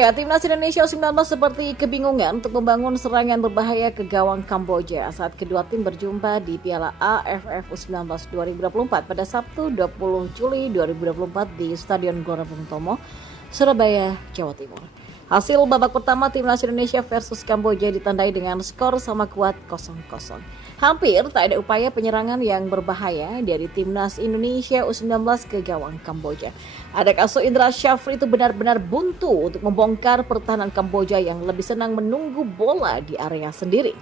Ya, Timnas Indonesia U19 seperti kebingungan untuk membangun serangan berbahaya ke gawang Kamboja saat kedua tim berjumpa di Piala AFF U19 2024 pada Sabtu 20 Juli 2024 di Stadion Gelora Bung Tomo, Surabaya, Jawa Timur. Hasil babak pertama Timnas Indonesia versus Kamboja ditandai dengan skor sama kuat 0-0. Hampir tak ada upaya penyerangan yang berbahaya dari Timnas Indonesia U19 ke gawang Kamboja. Adak asuh Indra Syafri itu benar-benar buntu untuk membongkar pertahanan Kamboja yang lebih senang menunggu bola di area sendiri.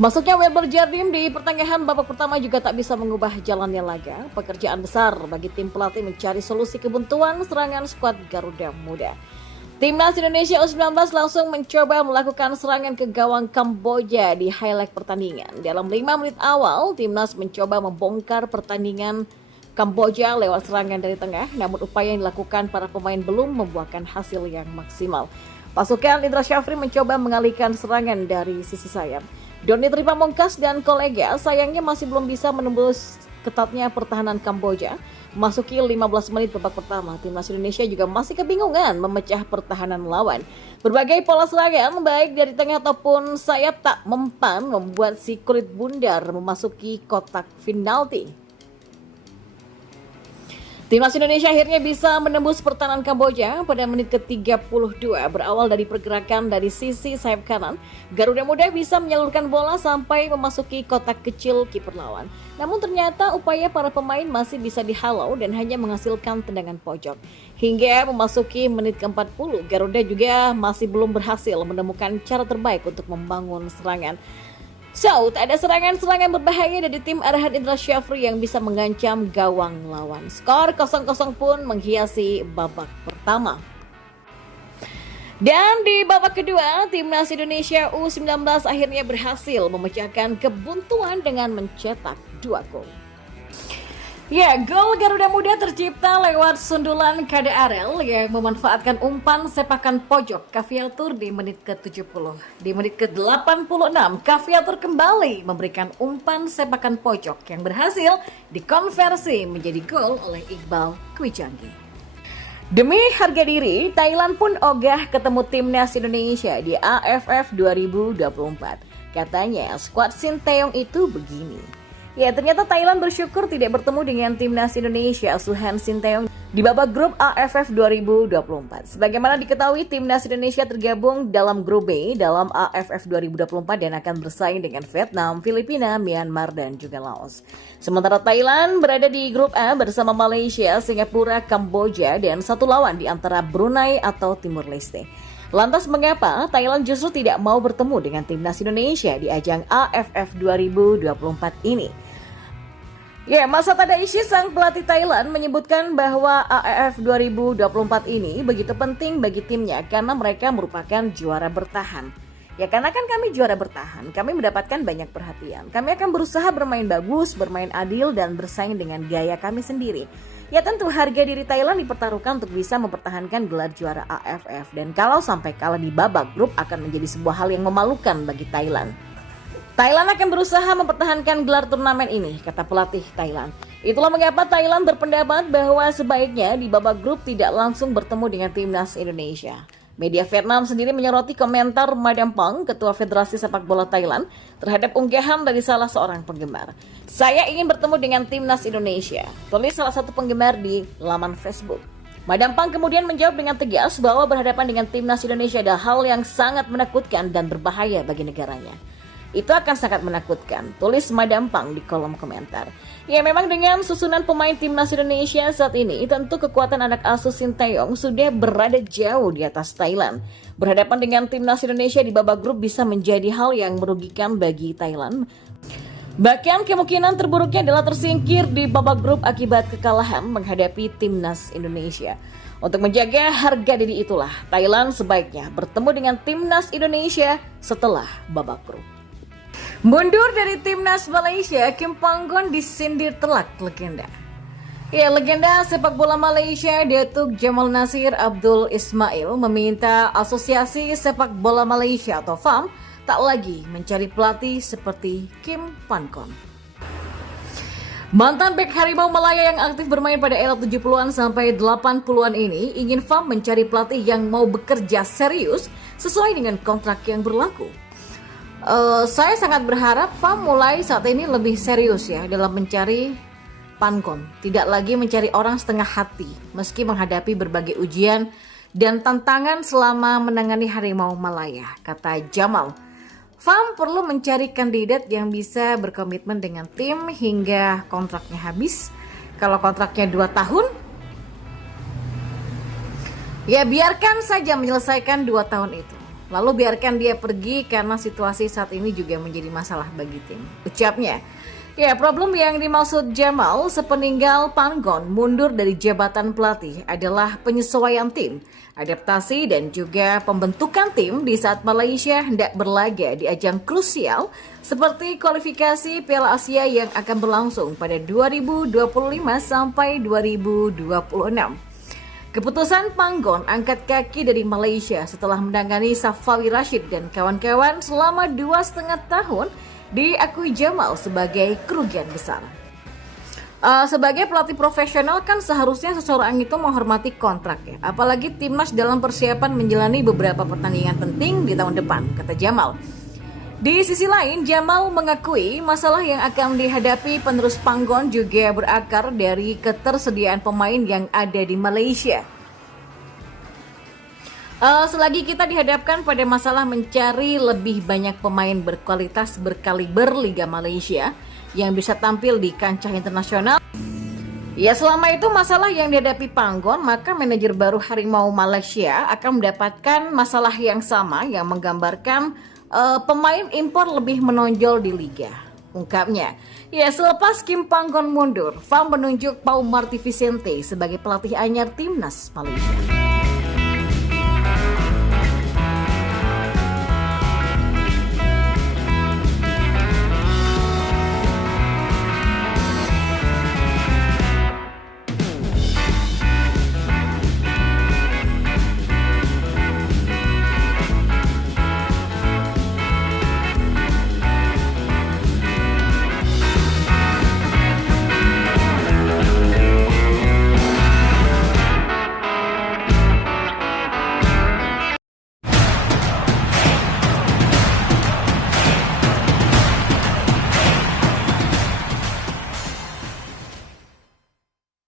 Masuknya Weber Jardim di pertengahan babak pertama juga tak bisa mengubah jalannya laga. Pekerjaan besar bagi tim pelatih mencari solusi kebuntuan serangan skuad Garuda Muda. Timnas Indonesia U19 langsung mencoba melakukan serangan ke gawang Kamboja di highlight pertandingan. Dalam 5 menit awal, Timnas mencoba membongkar pertandingan Kamboja lewat serangan dari tengah, namun upaya yang dilakukan para pemain belum membuahkan hasil yang maksimal. Pasukan Indra Syafri mencoba mengalihkan serangan dari sisi sayap. Doni Tripamongkas dan kolega sayangnya masih belum bisa menembus ketatnya pertahanan Kamboja. Memasuki 15 menit babak pertama, Timnas Indonesia juga masih kebingungan memecah pertahanan lawan. Berbagai pola serangan, baik dari tengah ataupun sayap tak mempan membuat si kulit bundar memasuki kotak penalti. Timnas Indonesia akhirnya bisa menembus pertahanan Kamboja pada menit ke-32. Berawal dari pergerakan dari sisi sayap kanan, Garuda Muda bisa menyalurkan bola sampai memasuki kotak kecil kiper lawan. Namun ternyata upaya para pemain masih bisa dihalau dan hanya menghasilkan tendangan pojok. Hingga memasuki menit ke-40, Garuda juga masih belum berhasil menemukan cara terbaik untuk membangun serangan. So, tak ada serangan-serangan berbahaya dari tim arahan Indra Syafri yang bisa mengancam gawang lawan. Skor 0-0 pun menghiasi babak pertama. Dan di babak kedua, Timnas Indonesia U19 akhirnya berhasil memecahkan kebuntuan dengan mencetak 2 gol. Ya, gol Garuda Muda tercipta lewat sundulan Kade Arel yang memanfaatkan umpan sepakan pojok Kaviatur di menit ke-70. Di menit ke-86, Kaviatur kembali memberikan umpan sepakan pojok yang berhasil dikonversi menjadi gol oleh Iqbal Kwijanggi. Demi harga diri, Thailand pun ogah ketemu Timnas Indonesia di AFF 2024. Katanya, skuad Sinteyong itu begini. Ya, ternyata Thailand bersyukur tidak bertemu dengan Timnas Indonesia asuhan Sinteyong di babak grup AFF 2024. Sebagaimana diketahui, Timnas Indonesia tergabung dalam grup B dalam AFF 2024 dan akan bersaing dengan Vietnam, Filipina, Myanmar, dan juga Laos. Sementara Thailand berada di grup A bersama Malaysia, Singapura, Kamboja, dan satu lawan di antara Brunei atau Timur Leste. Lantas mengapa Thailand justru tidak mau bertemu dengan Timnas Indonesia di ajang AFF 2024 ini? Ya, Masa Tadaishi sang pelatih Thailand menyebutkan bahwa AFF 2024 ini begitu penting bagi timnya karena mereka merupakan juara bertahan. Ya, karena kan kami juara bertahan, kami mendapatkan banyak perhatian. Kami akan berusaha bermain bagus, bermain adil, dan bersaing dengan gaya kami sendiri. Ya, tentu harga diri Thailand dipertaruhkan untuk bisa mempertahankan gelar juara AFF. Dan kalau sampai kalah di babak grup akan menjadi sebuah hal yang memalukan bagi Thailand. Thailand akan berusaha mempertahankan gelar turnamen ini, kata pelatih Thailand. Itulah mengapa Thailand berpendapat bahwa sebaiknya di babak grup tidak langsung bertemu dengan Timnas Indonesia. Media Vietnam sendiri menyoroti komentar Madam Pang, Ketua Federasi Sepak Bola Thailand, terhadap unggahan dari salah seorang penggemar. Saya ingin bertemu dengan Timnas Indonesia, tulis salah satu penggemar di laman Facebook. Madam Pang kemudian menjawab dengan tegas bahwa berhadapan dengan Timnas Indonesia adalah hal yang sangat menakutkan dan berbahaya bagi negaranya. Itu akan sangat menakutkan, tulis Madam Pang di kolom komentar. Ya, memang dengan susunan pemain Timnas Indonesia saat ini, tentu kekuatan anak asuh Sinteyong sudah berada jauh di atas Thailand. Berhadapan dengan Timnas Indonesia di babak grup bisa menjadi hal yang merugikan bagi Thailand. Bahkan kemungkinan terburuknya adalah tersingkir di babak grup akibat kekalahan menghadapi Timnas Indonesia. Untuk menjaga harga diri itulah, Thailand sebaiknya bertemu dengan Timnas Indonesia setelah babak grup. Mundur dari Timnas Malaysia, Kim Panggon disindir telak legenda. Ya, legenda sepak bola Malaysia Datuk Jamal Nasir Abdul Ismail meminta Asosiasi Sepak Bola Malaysia atau FAM tak lagi mencari pelatih seperti Kim Panggon. Mantan bek Harimau Malaya yang aktif bermain pada era 70-an sampai 80-an ini ingin FAM mencari pelatih yang mau bekerja serius sesuai dengan kontrak yang berlaku. Saya sangat berharap FAM mulai saat ini lebih serius ya dalam mencari Panggon, tidak lagi mencari orang setengah hati meski menghadapi berbagai ujian dan tantangan selama menangani Harimau Malaya, kata Jamal. FAM perlu mencari kandidat yang bisa berkomitmen dengan tim hingga kontraknya habis. Kalau kontraknya 2 tahun, ya biarkan saja menyelesaikan 2 tahun itu. Lalu biarkan dia pergi karena situasi saat ini juga menjadi masalah bagi tim, ucapnya. Ya, problem yang dimaksud Jamal sepeninggal Panggon mundur dari jabatan pelatih adalah penyesuaian tim, adaptasi dan juga pembentukan tim di saat Malaysia hendak berlaga di ajang krusial seperti kualifikasi Piala Asia yang akan berlangsung pada 2025 sampai 2026. Keputusan Panggon angkat kaki dari Malaysia setelah menangani Safali Rashid dan kawan-kawan selama 2,5 tahun diakui Jamal sebagai kerugian besar. Sebagai pelatih profesional kan seharusnya seseorang itu menghormati kontrak ya. Apalagi timnas dalam persiapan menjalani beberapa pertandingan penting di tahun depan, kata Jamal. Di sisi lain, Jamal mengakui masalah yang akan dihadapi penerus Panggon juga berakar dari ketersediaan pemain yang ada di Malaysia. Selagi kita dihadapkan pada masalah mencari lebih banyak pemain berkualitas berkaliber Liga Malaysia yang bisa tampil di kancah internasional, ya selama itu masalah yang dihadapi Panggon, maka manajer baru Harimau Malaysia akan mendapatkan masalah yang sama yang menggambarkan pemain impor lebih menonjol di liga, ungkapnya. Ya, selepas Kim Panggon mundur, FAM menunjuk Pau Marti Vicente sebagai pelatih anyar timnas Malaysia.